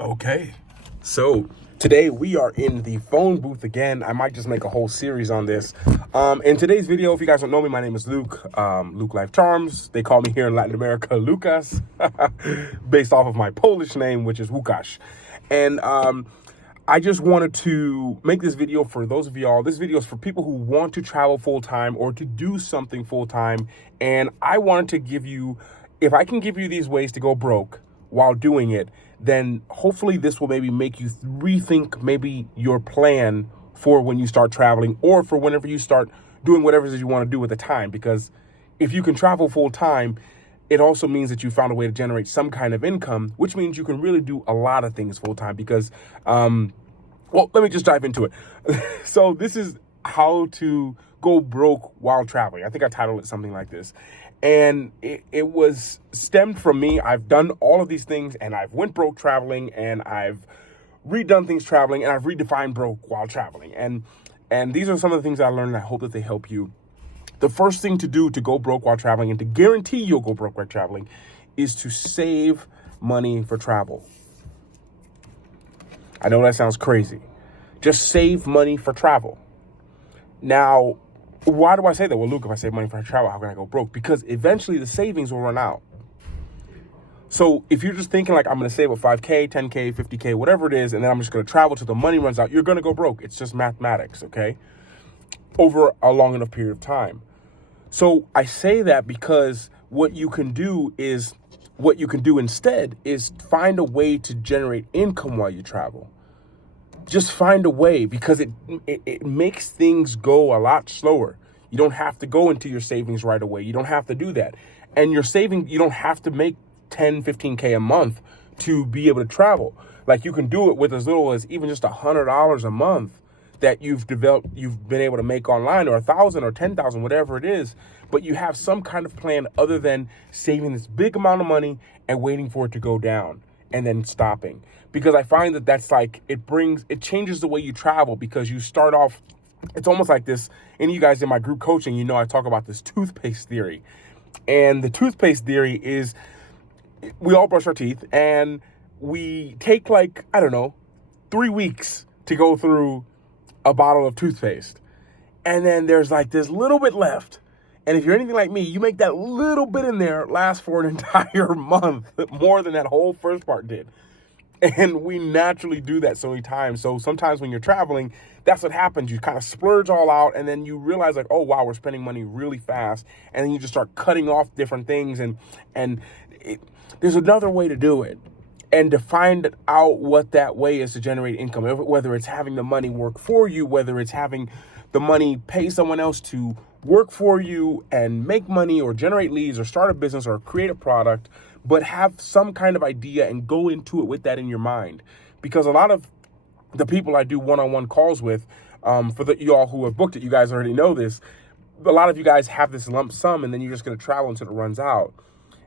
Okay, so today we are in the phone booth again. I might just make a whole series on this. In today's video, if you guys don't know me, my name is Luke, Lukelifecharms. They call me here in Latin America, Lukas, based off of my Polish name, which is Łukasz. And I just wanted to make this video for those of y'all. This video is for people who want to travel full-time or to do something full-time. And I wanted to give you, if I can give you these ways to go broke while doing it, then hopefully this will maybe make you rethink maybe your plan for when you start traveling or for whenever you start doing whatever it is you want to do at the time. Because if you can travel full time, it also means that you found a way to generate some kind of income, which means you can really do a lot of things full time because, well, let me just dive into it. So this is how to go broke while traveling. I think I titled it something like this. And it was stemmed from me. I've done all of these things and I've went broke traveling and I've redone things traveling and I've redefined broke while traveling. And these are some of the things I learned and I hope that they help you. The first thing to do to go broke while traveling and to guarantee you'll go broke while traveling is to save money for travel. I know that sounds crazy. Just save money for travel. Now, why do I say that? Well, Luke, if I save money for travel, how can I go broke? Because eventually the savings will run out. So if you're just thinking like, I'm going to save a 5K, 10K, 50K, whatever it is, and then I'm just going to travel till the money runs out, you're going to go broke. It's just mathematics, okay? Over a long enough period of time. So I say that because what you can do instead is find a way to generate income while you travel. Just find a way, because it makes things go a lot slower. You don't have to go into your savings right away. You don't have to do that. And your saving, you don't have to make 10, 15K a month to be able to travel. Like you can do it with as little as even just $100 a month that you've been able to make online, or 1,000 or 10,000, whatever it is. But you have some kind of plan other than saving this big amount of money and waiting for it to go down and then stopping. Because I find that that's like, it changes the way you travel, because you start off, it's almost like this. Any of you guys in my group coaching, you know, I talk about this toothpaste theory. And the toothpaste theory is we all brush our teeth and we take like, I don't know, 3 weeks to go through a bottle of toothpaste. And then there's like this little bit left. And if you're anything like me, you make that little bit in there last for an entire month, more than that whole first part did. And we naturally do that so many times. So sometimes when you're traveling, that's what happens. You kind of splurge all out and then you realize like, oh, wow, we're spending money really fast. And then you just start cutting off different things. There's another way to do it. And to find out what that way is to generate income, whether it's having the money work for you, whether it's having the money pay someone else to work for you and make money or generate leads or start a business or create a product, but have some kind of idea and go into it with that in your mind. Because a lot of the people I do one-on-one calls with, for y'all who have booked it, you guys already know this. A lot of you guys have this lump sum and then you're just going to travel until it runs out.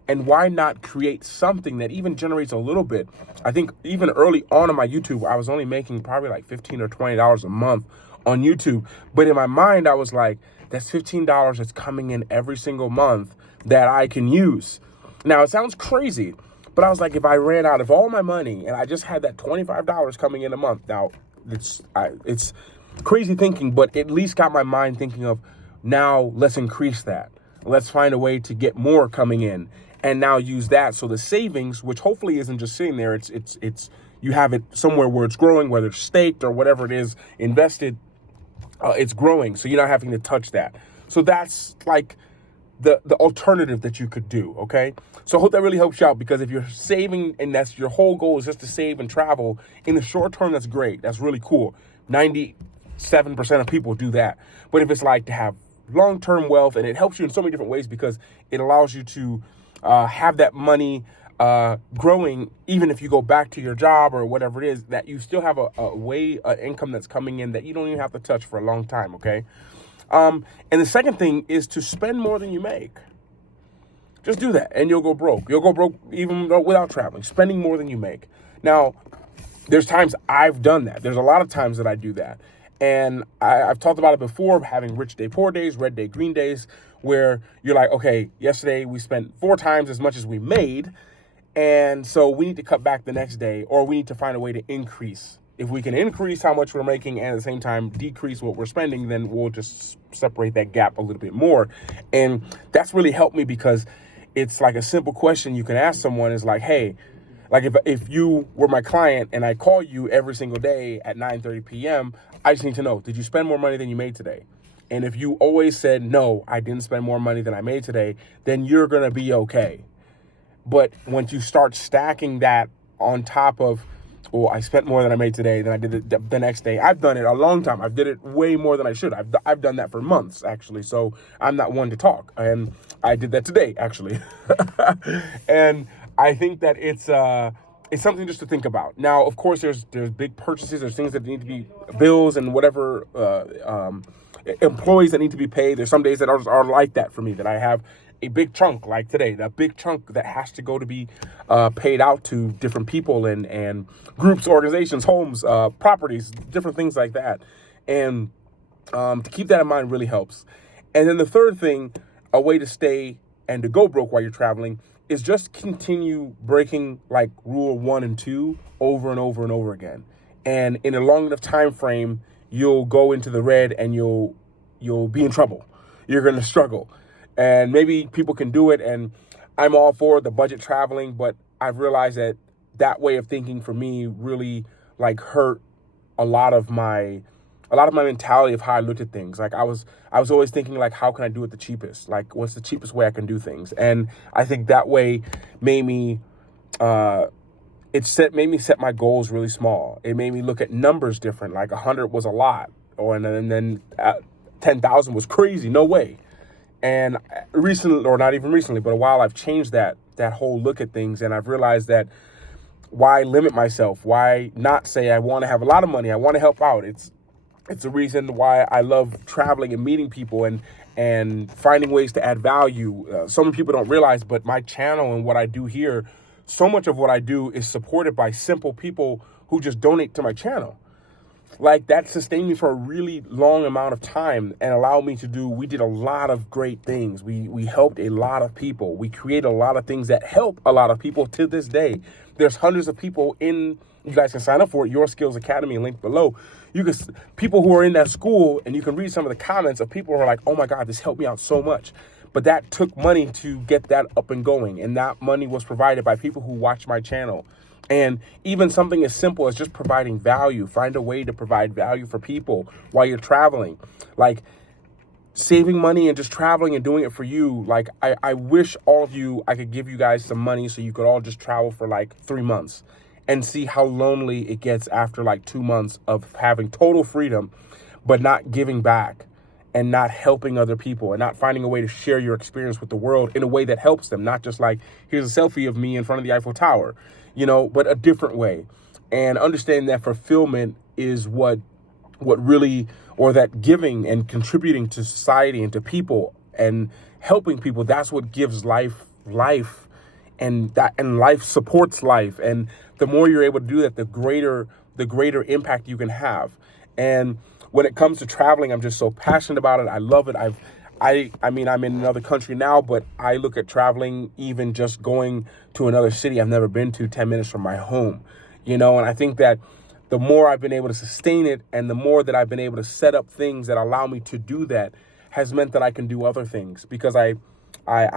And why not create something that even generates a little bit? I think even early on in my YouTube, I was only making probably like $15 or $20 a month on YouTube. But in my mind, I was like, that's $15 that's coming in every single month that I can use. Now, it sounds crazy, but I was like, if I ran out of all my money and I just had that $25 coming in a month, now it's crazy thinking, but at least got my mind thinking of, now let's increase that. Let's find a way to get more coming in and now use that. So the savings, which hopefully isn't just sitting there, it's you have it somewhere where it's growing, whether it's staked or whatever it is invested, it's growing. So you're not having to touch that. So that's like the alternative that you could do, okay? So I hope that really helps you out, because if you're saving and that's your whole goal is just to save and travel, in the short term, that's great. That's really cool. 97% of people do that. But if it's like to have long-term wealth, and it helps you in so many different ways, because it allows you to have that money growing, even if you go back to your job or whatever it is, that you still have a way, income that's coming in that you don't even have to touch for a long time, okay? And the second thing is to spend more than you make. Just do that and you'll go broke. You'll go broke even without traveling, spending more than you make. Now, there's times I've done that. There's a lot of times that I do that. And I've talked about it before, having rich day, poor days, red day, green days, where you're like, okay, yesterday we spent 4 times as much as we made. And so we need to cut back the next day, or we need to find a way to increase. If we can increase how much we're making and at the same time decrease what we're spending, then we'll just separate that gap a little bit more. And that's really helped me, because it's like a simple question you can ask someone is like, hey, like if you were my client and I call you every single day at 9:30 p.m., I just need to know, did you spend more money than you made today? And if you always said, no, I didn't spend more money than I made today, then you're going to be okay. But once you start stacking that on top of, oh, I spent more than I made today than I did the next day. I've done it a long time. I've did it way more than I should. I've done that for months, actually. So I'm not one to talk. And I did that today, actually. And I think that it's something just to think about. Now, of course, there's big purchases. There's things that need to be bills and whatever, employees that need to be paid. There's some days that are like that for me, that I have a big chunk, like today, that big chunk that has to go to be paid out to different people and groups, organizations, homes, properties, different things like that. And to keep that in mind really helps. And then the third thing, a way to stay and to go broke while you're traveling, is just continue breaking like rule 1 and 2 over and over and over again. And in a long enough time frame, you'll go into the red and you'll be in trouble. You're going to struggle. And maybe people can do it, and I'm all for the budget traveling, but I've realized that way of thinking for me really like hurt a lot of my mentality of how I looked at things. Like I was always thinking like, how can I do it the cheapest? Like, what's the cheapest way I can do things? And I think that way made me set my goals really small. It made me look at numbers different. Like 100 was a lot, and then 10,000 was crazy. No way. And recently, or not even recently, but a while, I've changed that whole look at things. And I've realized that why limit myself? Why not say I want to have a lot of money? I want to help out. It's a reason why I love traveling and meeting people and finding ways to add value. So many people don't realize, but my channel and what I do here, so much of what I do is supported by simple people who just donate to my channel. Like that sustained me for a really long amount of time and allowed me we did a lot of great things. We helped a lot of people. We created a lot of things that help a lot of people to this day. There's hundreds of people you guys can sign up for it, Your Skills Academy, linked below. People who are in that school, and you can read some of the comments of people who are like, oh my God, this helped me out so much. But that took money to get that up and going. And that money was provided by people who watch my channel. And even something as simple as just providing value, find a way to provide value for people while you're traveling. Like saving money and just traveling and doing it for you. Like I wish all of you, I could give you guys some money so you could all just travel for like 3 months and see how lonely it gets after like 2 months of having total freedom, but not giving back and not helping other people and not finding a way to share your experience with the world in a way that helps them. Not just like, here's a selfie of me in front of the Eiffel Tower, but a different way. And understanding that fulfillment is what really, or that giving and contributing to society and to people and helping people, that's what gives life, and life supports life. And the more you're able to do that, the greater impact you can have. And when it comes to traveling, I'm just so passionate about it. I love it. I mean, I'm in another country now, but I look at traveling, even just going to another city I've never been to 10 minutes from my home, and I think that the more I've been able to sustain it and the more that I've been able to set up things that allow me to do that has meant that I can do other things. Because I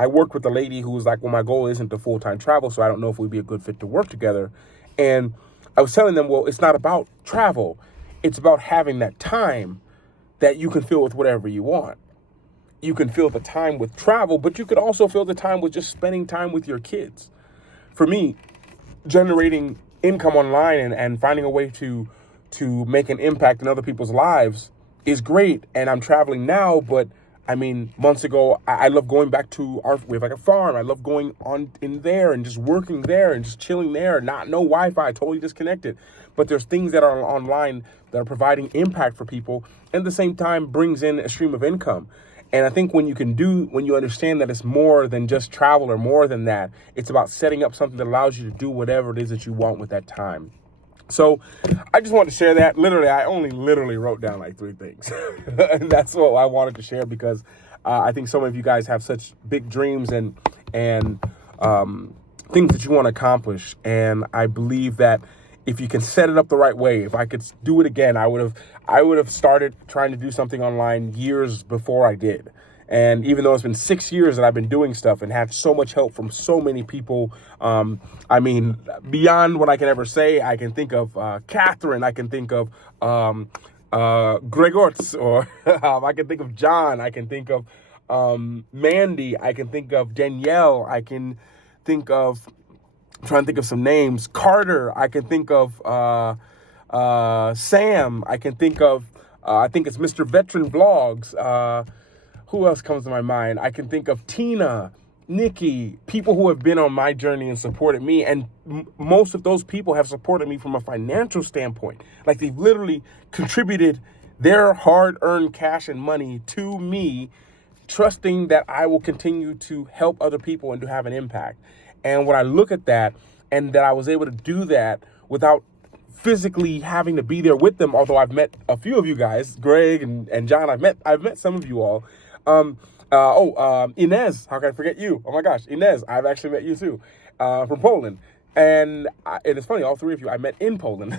worked with a lady who was like, well, my goal isn't to full-time travel, so I don't know if we'd be a good fit to work together. And I was telling them, well, it's not about travel. It's about having that time that you can fill with whatever you want. You can fill the time with travel, but you could also fill the time with just spending time with your kids. For me, generating income online and finding a way to make an impact in other people's lives is great. And I'm traveling now, but I mean, months ago, I love going back to we have like a farm. I love going on in there and just working there and just chilling there. No Wi-Fi, totally disconnected. But there's things that are online that are providing impact for people and at the same time brings in a stream of income. And I think when you understand that it's more than just travel or more than that, it's about setting up something that allows you to do whatever it is that you want with that time. So I just wanted to share that. I only wrote down like 3 things. And that's what I wanted to share because I think so many of you guys have such big dreams and things that you want to accomplish. And I believe that if you can set it up the right way, if I could do it again, I would have started trying to do something online years before I did. And even though it's been 6 years that I've been doing stuff and had so much help from so many people, I mean, beyond what I can ever say, I can think of Catherine, I can think of Gregorz, or I can think of John, I can think of Mandy, I can think of Danielle, I can think of, I'm trying to think of some names, Carter, I can think of Sam, I can think of, I think it's Mr. Veteran Vlogs, who else comes to my mind? I can think of Tina, Nikki, people who have been on my journey and supported me. And most of those people have supported me from a financial standpoint. Like, they've literally contributed their hard-earned cash and money to me, trusting that I will continue to help other people and to have an impact. And when I look at that, and that I was able to do that without physically having to be there with them, although I've met a few of you guys, Greg and John, I've met some of you all. Inez, how can I forget you? Oh my gosh, Inez, I've actually met you too, from Poland. And it's funny, all three of you I met in Poland.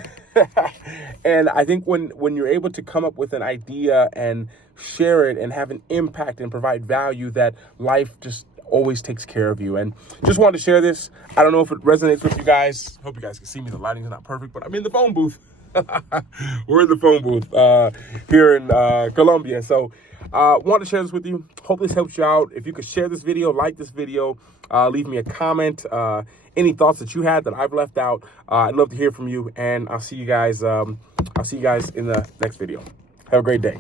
And I think when you're able to come up with an idea and share it and have an impact and provide value, that life just always takes care of you. And just wanted to share this. I don't know if it resonates with you guys. Hope you guys can see me. The lighting's not perfect, but I'm in the phone booth. We're in the phone booth here in Colombia. So want to share this with you. Hope this helps you out. If you could share this video, like this video, leave me a comment, any thoughts that you had that I've left out. I'd love to hear from you, and I'll see you guys in the next video. Have a great day.